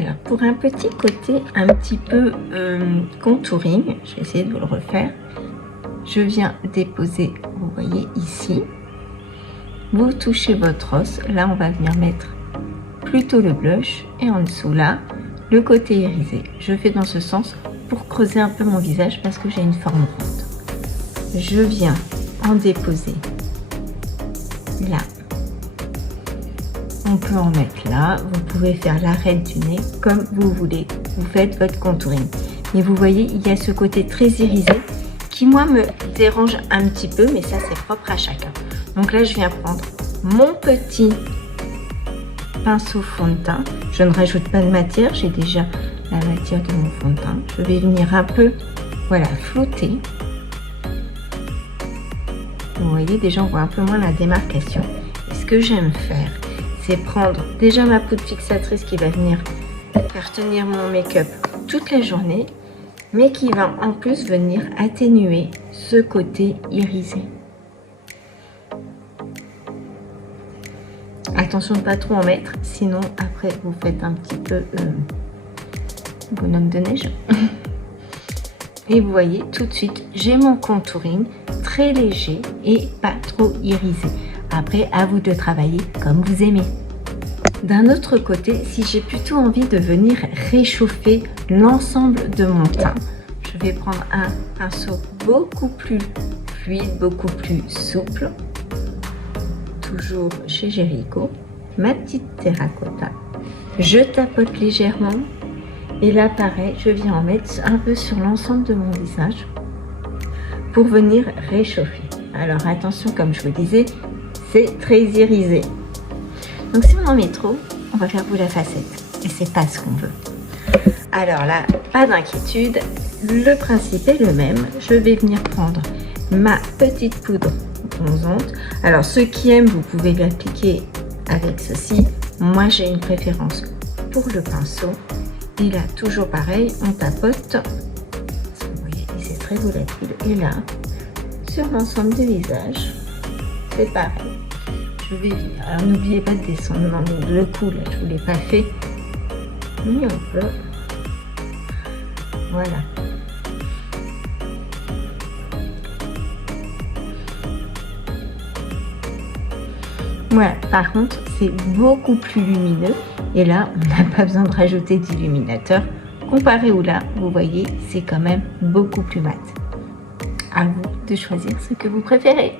Alors, pour un petit côté un petit peu contouring, je vais essayer de vous le refaire. Je viens déposer, vous voyez ici. Vous touchez votre os. Là, on va venir mettre plutôt le blush. Et en dessous, là, le côté irisé. Je fais dans ce sens pour creuser un peu mon visage parce que j'ai une forme ronde. Je viens en déposer là. On peut en mettre là. Vous pouvez faire l'arête du nez comme vous voulez. Vous faites votre contouring. Mais vous voyez, il y a ce côté très irisé qui, moi, me dérange un petit peu. Mais ça, c'est propre à chacun. Donc là, je viens prendre mon petit pinceau fond de teint. Je ne rajoute pas de matière. J'ai déjà la matière de mon fond de teint. Je vais venir un peu, voilà, flouter. Vous voyez, déjà, on voit un peu moins la démarcation. Et ce que j'aime faire, c'est prendre déjà ma poudre fixatrice qui va venir faire tenir mon make-up toute la journée, mais qui va en plus venir atténuer ce côté irisé. Attention de ne pas trop en mettre, sinon après vous faites un petit peu bonhomme de neige. Et vous voyez, tout de suite, j'ai mon contouring très léger et pas trop irisé. Après, à vous de travailler comme vous aimez. D'un autre côté, si j'ai plutôt envie de venir réchauffer l'ensemble de mon teint, je vais prendre un pinceau beaucoup plus fluide, beaucoup plus souple. Toujours chez Jericho, ma petite terracotta. Je tapote légèrement et là pareil, je viens en mettre un peu sur l'ensemble de mon visage pour venir réchauffer. Alors attention, comme je vous disais, c'est très irisé. Donc si on en met trop, on va faire boule à facettes et c'est pas ce qu'on veut. Alors là, pas d'inquiétude, le principe est le même. Je vais venir prendre ma petite poudre bronzante. Alors ceux qui aiment, vous pouvez l'appliquer avec ceci. Moi j'ai une préférence pour le pinceau. Et là, toujours pareil, on tapote. Vous voyez, c'est très volatile. Et là, sur l'ensemble du visage, c'est pareil. Je vais venir. Alors n'oubliez pas de descendre. Non, mais le coup là, je ne vous l'ai pas fait. Mais on peut. Voilà. Voilà, par contre, c'est beaucoup plus lumineux. Et là, on n'a pas besoin de rajouter d'illuminateur. Comparé au là, vous voyez, c'est quand même beaucoup plus mat. À vous de choisir ce que vous préférez.